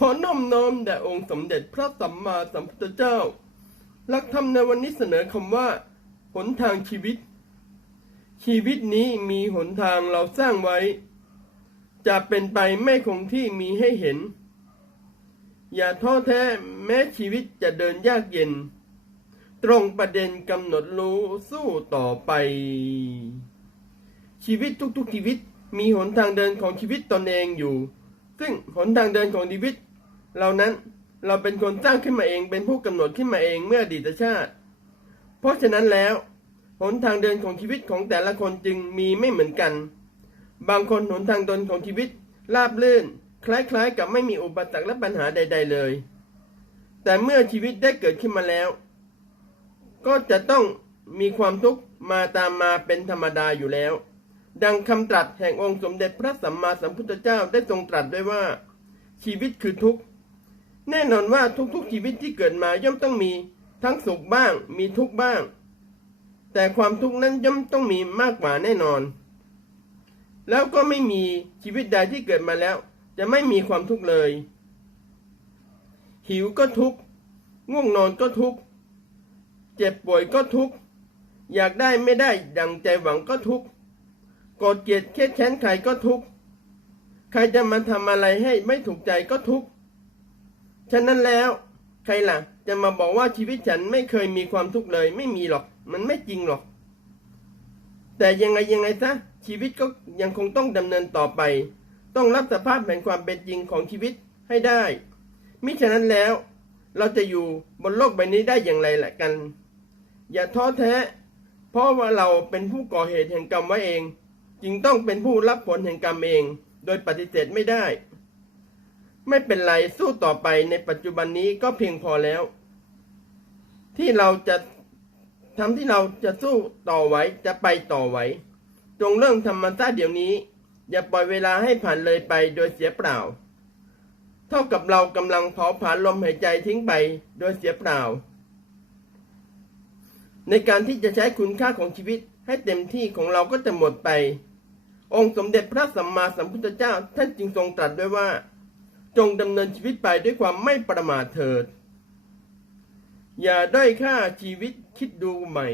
ขอน้อมน้อมแด่องค์สมเด็จพระสัมมาสัมพุทธเจ้า หลักธรรมในวันนี้เสนอคำว่า หนทางชีวิต ชีวิตนี้มีหนทางเราสร้างไว้ จะเป็นไปไม่คงที่มีให้เห็น อย่าท้อแท้แม้ชีวิตจะเดินยากเย็น ตรงประเด็นกำหนดรู้สู้ต่อไป ชีวิตทุกๆชีวิตมีหนทางเดินของชีวิตตนเองอยู่ซึ่งหนทางเดินของชีวิต เหล่านั้นเราเป็นคนสร้างขึ้นมาเองเป็นผู้กำหนดขึ้นมาเองเมื่ออดีตชาติ เพราะฉะนั้นแล้วหนทางเดินของชีวิตของแต่ละคนจึงมีไม่เหมือนกัน บางคนหนทางเดินของชีวิตราบลื่น คล้ายๆ กับไม่มีอุปสรรคและปัญหาใด ๆเลย แต่เมื่อชีวิตได้เกิดขึ้นมาแล้ว ก็จะต้องมีความทุกข์มาตามมาเป็นธรรมดาอยู่แล้ว ดังคำตรัสแห่งองค์สมเด็จพระสัมมาสัมพุทธเจ้าได้ทรงตรัสไว้ว่า ชีวิตคือทุกข์ แน่นอนว่าทุกๆชีวิตที่เกิดมาย่อมต้องมีทั้งสุขบ้าง มีทุกข์บ้าง แต่ความทุกข์นั้นย่อมต้องมีมากกว่าแน่นอน แล้วก็ไม่มีชีวิตใดที่เกิดมาแล้ว จะไม่มีความทุกข์เลย หิวก็ทุกข์ง่วงนอนก็ทุกข์เจ็บป่วยก็ทุกข์อยากได้ไม่ได้ดังใจหวังก็ทุกข์โกรธเกลียดเครียดแค้นใครก็ทุกข์ใครจะมาทำอะไรให้ไม่ถูกใจก็ทุกข์ ฉะนั้นแล้ว ใครล่ะ จะมาบอกว่าชีวิตฉันไม่เคยมีความทุกข์เลย ไม่มีหรอก มันไม่จริงหรอก แต่ยังไงยังไงซะชีวิตก็ยังคงต้องดำเนินต่อไป ต้องรับสภาพแห่งความเป็นจริงของชีวิตให้ได้มิฉะนั้นแล้ว เราจะอยู่บนโลกใบนี้ได้อย่างไรละกัน อย่าท้อแท้ เพราะว่าเราเป็นผู้ก่อเหตุแห่งกรรมไว้เอง จึงต้องเป็นผู้รับผลแห่งกรรมเอง โดยปฏิเสธไม่ได้ ไม่เป็นไรสู้ต่อไปในปัจจุบันนี้ก็เพียงพอแล้ว ที่เราจะทำที่เราจะสู้ต่อไหวจะไปต่อไหวจงเริ่มทำมันซะเดี๋ยวนี้ อย่าปล่อยเวลาให้ผ่านเลยไปโดยเสียเปล่า เท่ากับเรากำลังเผาผลาญลมหายใจทิ้งไปโดยเสียเปล่า ในการที่จะใช้คุณค่าของชีวิตให้เต็มที่ของเราก็จะหมดไป องค์สมเด็จพระสัมมาสัมพุทธเจ้าท่านจึงทรงตรัสด้วยว่า จงดำเนินชีวิตไปด้วยความไม่ประมาทเถิด อย่าด้อยค่าชีวิตคิดดูใหม่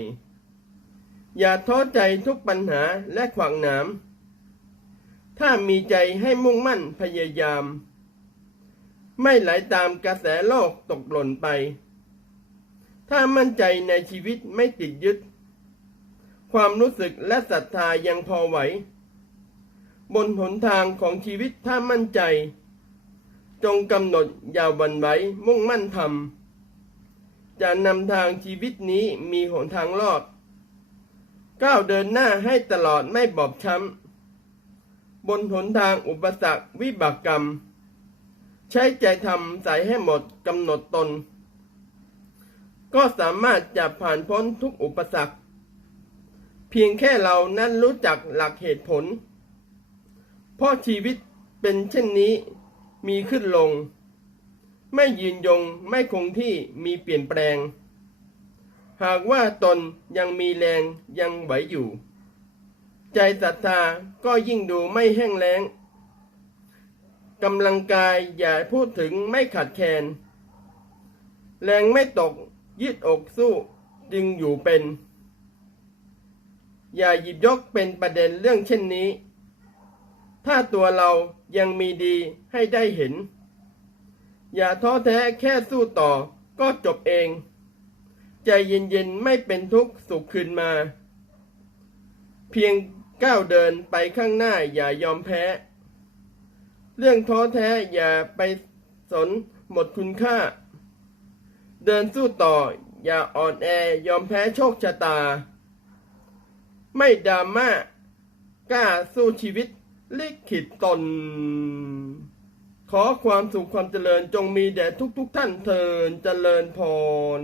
อย่าท้อใจทุกปัญหาและขวางหนามถ้ามีใจให้มุ่งมั่นพยายาม ไม่ไหลตามกระแสโลกตกหล่นไป ถ้ามั่นใจในชีวิตไม่ติดยึด ความรู้สึกและศรัทธายังพอไหว บนหนทางของชีวิตถ้ามั่นใจ จงกำหนดอย่าวันไหวมุ่งมั่นทำจะนำทางชีวิตนี้มีหนทางรอดก้าวเดินหน้าให้ตลอดไม่บอบช้ำบนหนทางอุปสรรควิบากกรรม ใช้ใจทำใส่ให้หมดกำหนดตน ก็สามารถจะผ่านพ้นทุกอุปสรรค เพียงแค่เรานั้นรู้จักหลักเหตุผล เพราะชีวิตเป็นเช่นนี้ มีขึ้นลง ไม่ยืนยงไม่คงที่มีเปลี่ยนแปลง หากว่าตนยังมีแรงยังไหวอยู่ ใจศรัทธาก็ยิ่งดูไม่แห้งแล้งกำลังกายอย่าพูดถึงไม่ขาดแคลนแรงไม่ตกยืดอกสู้จึงอยู่เป็น อย่าหยิบยกเป็นประเด็นเรื่องเช่นนี้ ถ้าตัวเรายังมีดีให้ได้เห็น อย่าท้อแท้แค่สู้ต่อก็จบเอง ใจเย็นๆไม่เป็นทุกข์สุขคืนมา เพียงก้าวเดินไปข้างหน้าอย่ายอมแพ้ เรื่องท้อแท้อย่าไปสนหมดคุณค่า เดินสู้ต่ออย่าอ่อนแอยอมแพ้โชคชะตา ไม่ดราม่ากล้าสู้ชีวิต ลิขิตตน ขอความสุขความเจริญจงมีแด่ทุกทุกท่านเทินเจริญพร